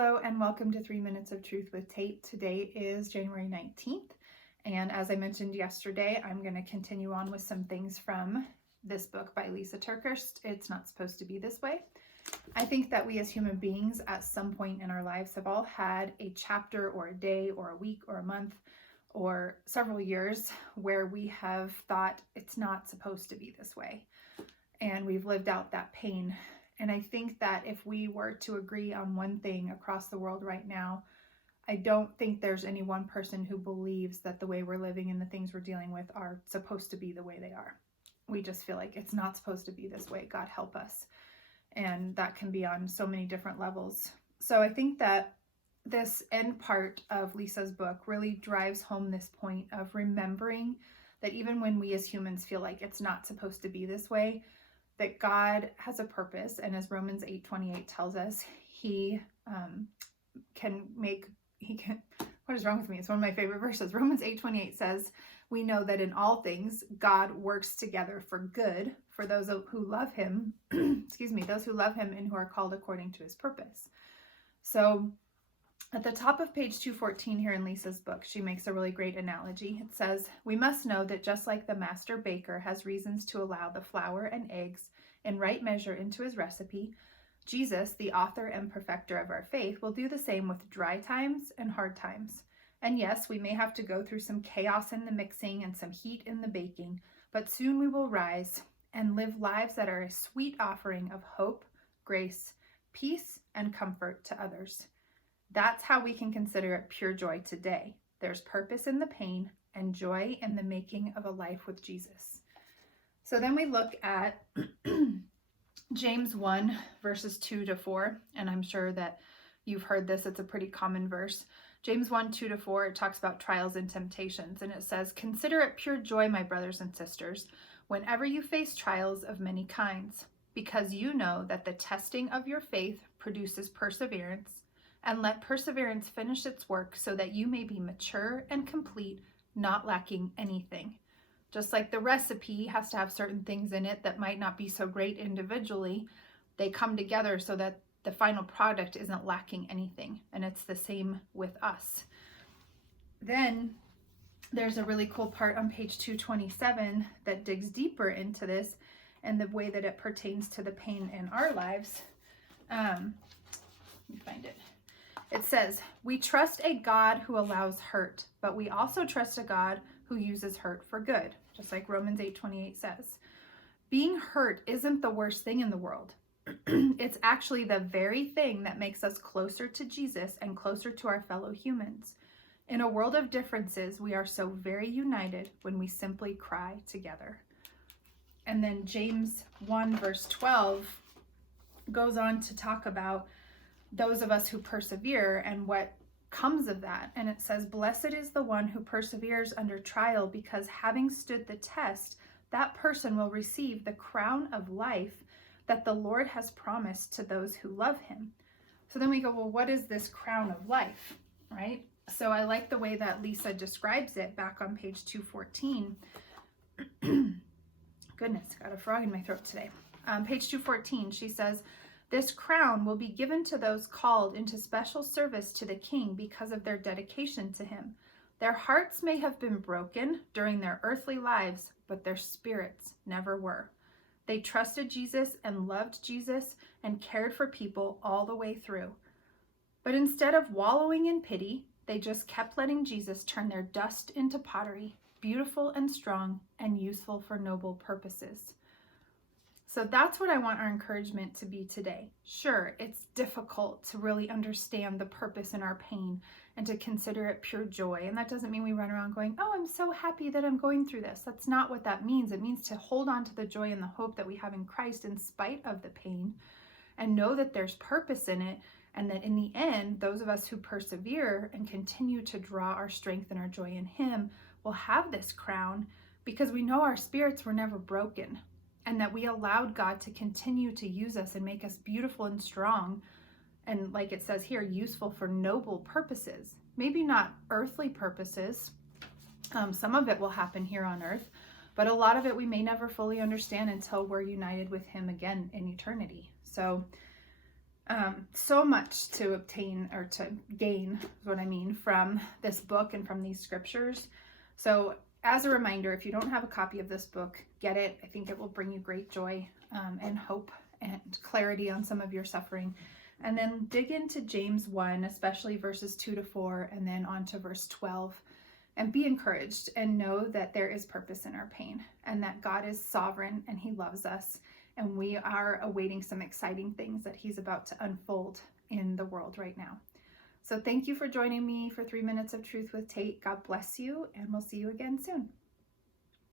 Hello and welcome to 3 Minutes of Truth with Tate. Today is January 19th, and as I mentioned yesterday, I'm going to continue on with some things from this book by Lysa Terkeurst. It's Not Supposed to Be This Way. I think that we as human beings at some point in our lives have all had a chapter or a day or a week or a month or several years where we have thought it's not supposed to be this way, and we've lived out that pain. And I think that if we were to agree on one thing across the world right now, I don't think there's any one person who believes that the way we're living and the things we're dealing with are supposed to be the way they are. We just feel like it's not supposed to be this way. God help us. And that can be on so many different levels. So I think that this end part of Lysa's book really drives home this point of remembering that even when we as humans feel like it's not supposed to be this way, that God has a purpose, and as Romans 8:28 tells us, he can, what is wrong with me? It's one of my favorite verses. Romans 8:28 says, we know that in all things, God works together for good for those who love him, those who love him and who are called according to his purpose. So at the top of page 214 here in Lysa's book, she makes a really great analogy. It says, we must know that just like the master baker has reasons to allow the flour and eggs in right measure into his recipe, Jesus, the author and perfecter of our faith, will do the same with dry times and hard times. And yes, we may have to go through some chaos in the mixing and some heat in the baking, but soon we will rise and live lives that are a sweet offering of hope, grace, peace, and comfort to others. That's how we can consider it pure joy today. There's purpose in the pain and joy in the making of a life with Jesus. So then we look at James 1 verses 2-4, and I'm sure that you've heard this. It's a pretty common verse. James 1:2-4, it talks about trials and temptations, and it says, consider it pure joy, my brothers and sisters, whenever you face trials of many kinds, because you know that the testing of your faith produces perseverance. And let perseverance finish its work so that you may be mature and complete, not lacking anything. Just like the recipe has to have certain things in it that might not be so great individually, they come together so that the final product isn't lacking anything. And it's the same with us. Then there's a really cool part on page 227 that digs deeper into this and the way that it pertains to the pain in our lives. Let me find it. It says, we trust a God who allows hurt, but we also trust a God who uses hurt for good, just like Romans 8:28 says. Being hurt isn't the worst thing in the world. It's actually the very thing that makes us closer to Jesus and closer to our fellow humans. In a world of differences, we are so very united when we simply cry together. And then James 1 verse 12 goes on to talk about those of us who persevere and what comes of that. And it says, blessed is the one who perseveres under trial, because having stood the test, that person will receive the crown of life that the Lord has promised to those who love him. So then we go, well, what is this crown of life, right? So I like the way that Lysa describes it back on page 214. Goodness, got a frog in my throat today. Page 214, she says, this crown will be given to those called into special service to the King because of their dedication to him. Their hearts may have been broken during their earthly lives, but their spirits never were. They trusted Jesus and loved Jesus and cared for people all the way through. But instead of wallowing in pity, they just kept letting Jesus turn their dust into pottery, beautiful and strong and useful for noble purposes. So that's what I want our encouragement to be today. Sure, it's difficult to really understand the purpose in our pain and to consider it pure joy. And that doesn't mean we run around going, oh, I'm so happy that I'm going through this. That's not what that means. It means to hold on to the joy and the hope that we have in Christ in spite of the pain, and know that there's purpose in it, and that in the end, those of us who persevere and continue to draw our strength and our joy in him will have this crown, because we know our spirits were never broken, and that we allowed God to continue to use us and make us beautiful and strong. And like it says here, useful for noble purposes. Maybe not earthly purposes. Some of it will happen here on earth, but a lot of it we may never fully understand until we're united with him again in eternity. So So much to obtain or to gain, is what I mean, from this book and from these scriptures. So as a reminder, if you don't have a copy of this book, get it. I think it will bring you great joy and hope and clarity on some of your suffering. And then dig into James 1, especially verses 2-4, and then on to verse 12. And be encouraged and know that there is purpose in our pain and that God is sovereign and he loves us. And we are awaiting some exciting things that he's about to unfold in the world right now. So thank you for joining me for 3 Minutes of Truth with Tate. God bless you, and we'll see you again soon.